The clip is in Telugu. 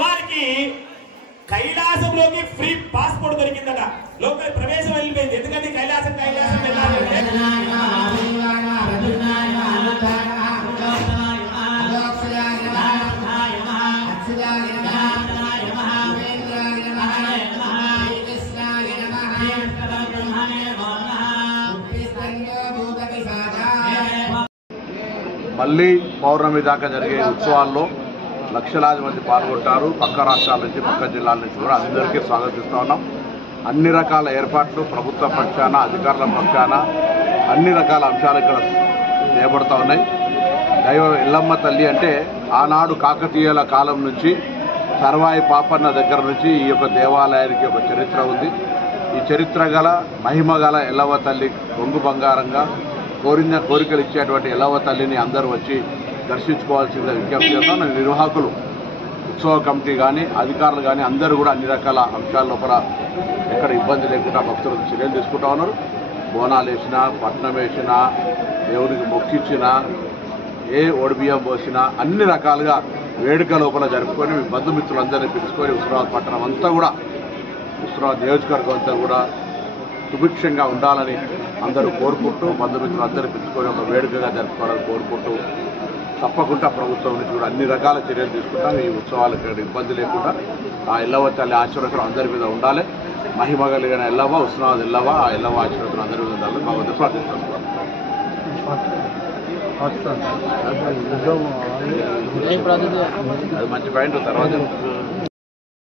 వారికి కైలాసంలోకి ఫ్రీ పాస్పోర్ట్ దొరికిందట. లోపల ప్రవేశం వెళ్ళిపోయింది. ఎందుకంటే కైలాసం మళ్ళీ పౌర్ణమి దాకా జరిగే ఉత్సవాల్లో లక్షలాది మంది పాల్గొంటారు. పక్క రాష్ట్రాల నుంచి, పక్క జిల్లాల నుంచి కూడా అందరికీ స్వాగతిస్తూ ఉన్నాం. అన్ని రకాల ఏర్పాట్లు ప్రభుత్వ పక్షాన, అధికారుల పక్షాన అన్ని రకాల అంశాలు ఇక్కడ చేయబడుతూ ఉన్నాయి. దైవ ఎల్లమ్మ తల్లి అంటే ఆనాడు కాకతీయుల కాలం నుంచి సర్వాయి పాపన్న దగ్గర నుంచి ఈ యొక్క దేవాలయానికి ఒక చరిత్ర ఉంది. ఈ చరిత్ర గల మహిమ గల ఎల్లవ్వ తల్లి కొంగు బంగారంగా కోరిన కోరికలు ఇచ్చేటువంటి ఎల్లవ్వ తల్లిని అందరూ వచ్చి దర్శించుకోవాల్సిందిగా విజ్ఞప్తి చేస్తాం. నిర్వాహకులు, ఉత్సవ కమిటీ కానీ, అధికారులు కానీ అందరూ కూడా అన్ని రకాల అంశాల లోపల ఎక్కడ ఇబ్బంది లేకుండా భక్తులకు చర్యలు తీసుకుంటా ఉన్నారు. బోనాలు వేసినా, పట్నం వేసినా, దేవుడికి మొక్కిచ్చినా, ఏ ఓడిబియ్యం పోసినా అన్ని రకాలుగా వేడుక లోపల జరుపుకొని మీ బంధుమిత్రులందరినీ పిలుచుకొని హుస్నాబాద్ పట్టణం అంతా కూడా, హుస్నాబాద్ నియోజకవర్గం అంతా కూడా సుభిక్షంగా ఉండాలని అందరూ కోరుకుంటూ, బంధుమిత్రులు అందరూ పిలుచుకొని ఒక వేడుకగా జరుపుకోవాలని కోరుకుంటూ, తప్పకుండా ప్రభుత్వం నుంచి కూడా అన్ని రకాల చర్యలు తీసుకుంటాం. ఈ ఉత్సవాలకు ఇబ్బంది లేకుండా ఆ ఎల్లవ్వ తల్లి ఆశీర్వాదం అందరి మీద ఉండాలి. మహిమ కలిగిన ఎల్లవ్వ, హుస్నాబాద్ ఎల్లవ్వ, ఆ ఎల్లవ్వ ఆశీర్వాదం అందరి మీద ఉండాలని భగవంతుడు ప్రార్థిస్తున్నాం. అది మంచి పాయింట్. తర్వాత